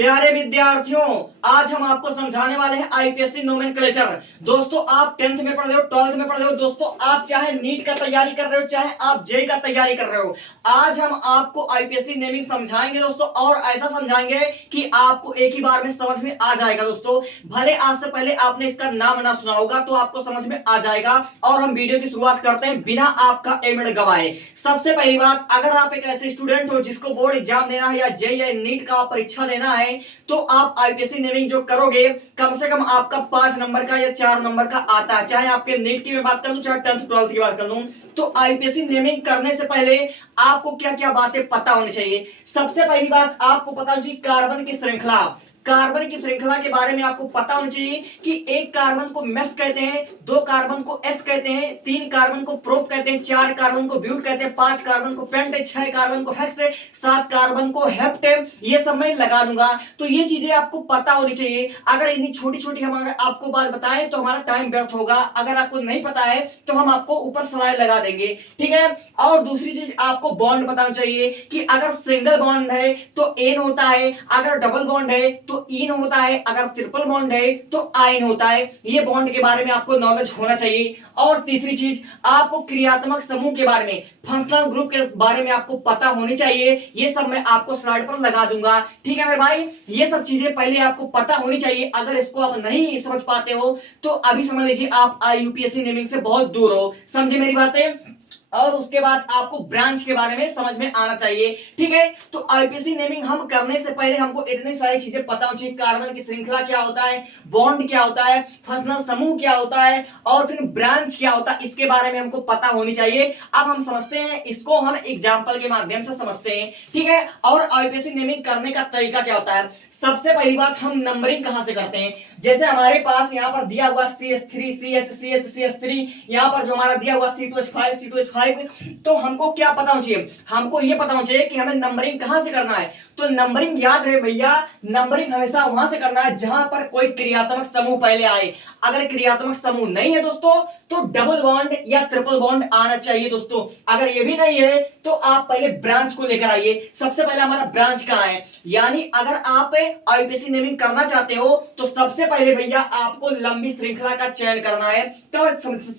प्यारे विद्यार्थियों, आज हम आपको समझाने वाले हैं आईपीएससी नोमेनक्लेचर। दोस्तों, आप 10th में पढ़ रहे हो, 12th में पढ़ रहे हो, दोस्तों आप चाहे नीट का तैयारी कर रहे हो, चाहे आप जेई का तैयारी कर रहे हो, आज हम आपको आईपीएससी नेमिंग समझाएंगे दोस्तों, और ऐसा समझाएंगे कि आपको एक ही बार में समझ में आ जाएगा। दोस्तों, भले आज से पहले आपने इसका नाम ना सुना होगा, तो आपको समझ में आ जाएगा। और हम वीडियो की शुरुआत करते हैं बिना आपका एक मिनट गवाए। सबसे पहली बात, अगर आप एक ऐसे स्टूडेंट हो जिसको बोर्ड एग्जाम देना है या जेई या नीट का परीक्षा देना है, तो आप आईपीएससी नेमिंग जो करोगे, कम से कम आपका 5 नंबर का या 4 नंबर का आता है। चाहे आपके नीट की मैं बात कर लूं, चाहे 10th 12th की बात कर लूं, तो आईपीएससी नेमिंग करने से पहले आपको क्या क्या बातें पता होनी चाहिए। सबसे पहली बात, आपको पता होनी चाहिए कार्बन की श्रृंखला। कार्बन की श्रृंखला के बारे में आपको पता होना चाहिए कि एक कार्बन को मेथ कहते हैं, 2 कार्बन को एथ कहते हैं, 3 कार्बन को प्रोप कहते हैं, 4 कार्बन को ब्यूट कहते हैं, 5 कार्बन को पेंट, 6 कार्बन को हेक्स, 7 कार्बन को हेप्ट। ये सब मैं लगा दूंगा, तो ये चीजें आपको पता होनी चाहिए। अगर इतनी छोटी छोटी हम आपको बात बताएं तो हमारा टाइम व्यर्थ होगा। अगर आपको नहीं पता है तो हम आपको ऊपर स्लाइड लगा देंगे, ठीक है। और दूसरी चीज, आपको बॉन्ड बताना चाहिए कि अगर सिंगल बॉन्ड है तो एन होता है, अगर डबल बॉन्ड है तो इन होता है, अगर ट्रिपल बॉन्ड है तो आइन होता है। ये बॉन्ड के बारे में आपको नॉलेज होना चाहिए। और तीसरी चीज, आपको क्रियात्मक समूह के बारे में, फंक्शनल ग्रुप के बारे में आपको पता होनी चाहिए। ये सब मैं आपको स्लाइड पर लगा दूंगा, ठीक है मेरे भाई। ये सब चीजें पहले आपको पता होनी चाहिए। अगर इसको आप नहीं समझ पाते हो तो अभी समझ लीजिए आप यूपीएससी नेमिंग से बहुत दूर हो। समझे मेरी बातें। और उसके बाद आपको ब्रांच के बारे में समझ में आना चाहिए, ठीक है। तो आईपीएससी नेमिंग हम करने से पहले हमको इतनी सारी चीजें पता होनी चाहिए। कार्बन की श्रृंखला क्या होता है, बॉन्ड क्या होता है, फंक्शनल समूह क्या होता है, और फिर ब्रांच क्या होता है, इसके बारे में हमको पता होनी चाहिए। अब हम समझते हैं, इसको हम एग्जाम्पल के माध्यम से समझते हैं, ठीक है। और आईपीएससी नेमिंग करने का तरीका क्या होता है। सबसे पहली बात, हम नंबरिंग कहां से करते हैं। जैसे हमारे पास यहाँ पर दिया हुआ CH3 CH CH CH3, यहाँ पर जो हमारा दिया हुआ C2H5 C2H5, तो हमको क्या पता होना चाहिए, हमको ये पता होना चाहिए कि हमें नंबरिंग कहां से करना है। तो नंबरिंग याद रहे भैया, नंबरिंग हमेशा वहां से करना है जहां पर कोई क्रियात्मक समूह पहले आए। अगर क्रियात्मक समूह नहीं है दोस्तों, तो डबल बॉन्ड या ट्रिपल बॉन्ड आना चाहिए दोस्तों। अगर ये भी नहीं है तो आप पहले ब्रांच को लेकर आइए। सबसे पहले हमारा ब्रांच कहां है, यानी अगर आप आईपीएससी नेमिंग करना चाहते हो तो सबसे पहले भैया आपको लंबी श्रृंखला का चयन करना है। तो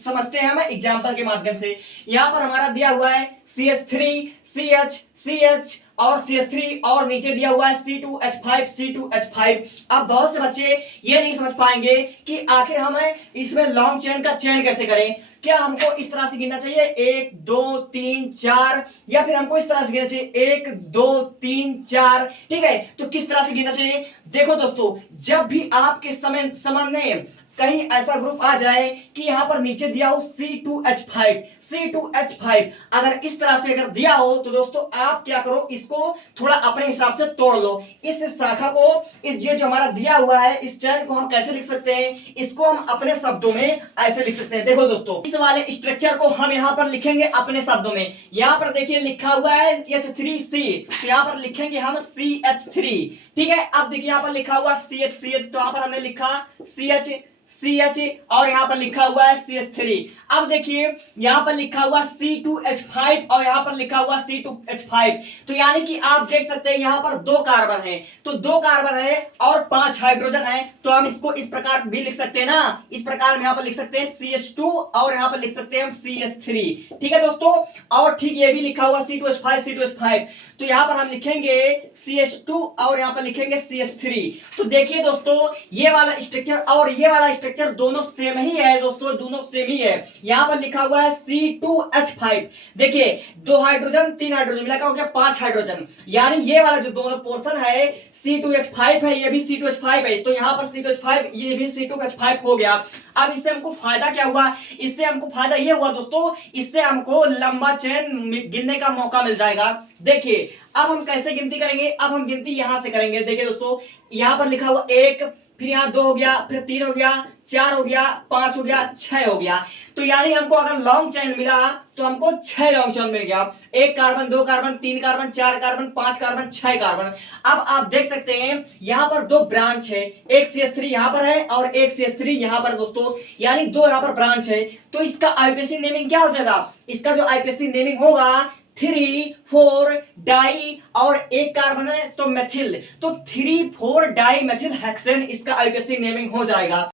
समझते हैं हम एग्जांपल के माध्यम से। यहां पर हमारा दिया हुआ है CH3 CH CH और CH3, और नीचे दिया हुआ है C2H5 C2H5। अब बहुत से बच्चे ये नहीं समझ पाएंगे कि आखिर हमें इसमें लॉन्ग चेन का चयन कैसे करें। क्या हमको इस तरह से गिनना चाहिए 1 2 3 4, या फिर हमको इस तरह से गिनना चाहिए 1 2 3 4, ठीक है। तो किस तरह से गिनना चाहिए, देखो दोस्तों, जब भी आपके सामने कहीं ऐसा ग्रुप आ जाए कि यहां पर नीचे दिया हो C2H5, अगर इस तरह से अगर दिया हो तो दोस्तों आप क्या करो, इसको थोड़ा अपने हिसाब से तोड़ लो। इस शाखा को, इस ये जो हमारा दिया हुआ है, इस चयन को हम कैसे लिख सकते हैं, इसको हम अपने शब्दों में ऐसे लिख सकते हैं। देखो दोस्तों, इस वाले स्ट्रक्चर को हम यहां पर लिखेंगे अपने शब्दों में। यहां पर देखिए लिखा हुआ है H3C, तो यहां पर लिखेंगे हम CH3, ठीक है। अब देखिए यहां पर लिखा हुआ CH तो यहां पर हमने लिखा CH और यहां पर लिखा हुआ है CH3। अब देखिए यहां पर लिखा हुआ C2H5 और यहां पर लिखा हुआ C2H5, तो यानी कि आप देख सकते हैं यहां पर 2 कार्बन है, तो 2 कार्बन है और 5 हाइड्रोजन है। तो हम इसको इस प्रकार भी लिख सकते हैं ना, इस प्रकार में यहां पर लिख सकते हैं CH2 और यहां पर लिख सकते हैं हम CH3, ठीक है दोस्तों। और ठीक ये भी लिखा हुआ C2H5, तो यहां पर हम लिखेंगे CH2 और यहां पर लिखेंगे CH3। तो देखिए दोस्तों, ये वाला स्ट्रक्चर और ये वाला स्ट्रक्चर दोनों सेम ही है दोस्तों, दोनों सेम ही है। यहां पर लिखा हुआ है C2H5, देखिए 2 हाइड्रोजन 3 हाइड्रोजन मिलाकर हो गया 5 हाइड्रोजन, यानी ये वाला जो दोनों पोर्शन है C2H5 है, ये भी C2H5 है, तो यहां पर C2H5 ये भी C2H5 हो गया। अब इससे हमको फायदा क्या हुआ, इससे हमको फायदा ये हुआ दोस्तों, इससे हमको लंबा चेन गिनने का मौका मिल जाएगा। देखिए अब हम कैसे गिनती करेंगे, अब हम गिनती यहां से करेंगे। देखिए दोस्तों, यहां पर लिखा हुआ 1, फिर यहाँ 2 हो गया, फिर 3 हो गया, 4 हो गया, 5 हो गया, 6 हो गया। तो यानी हमको अगर लॉन्ग चेन मिला तो हमको 6 लॉन्ग चेन मिल गया। 1 carbon, 2 carbon, 3 carbon, 4 carbon, 5 carbon, 6 carbon. अब आप देख सकते हैं यहाँ पर 2 ब्रांच है, एक CH3 यहाँ पर है और एक CH3 यहाँ पर दोस्तों, यानी 2 यहाँ पर ब्रांच है। तो इसका आईपीएससी नेमिंग क्या हो जाएगा, इसका जो आईपीएससी नेमिंग होगा 3,4 डाई और एक कार्बन है तो मेथिल, तो 3,4 डाई मेथिल हेक्सेन इसका आईपीएससी नेमिंग हो जाएगा।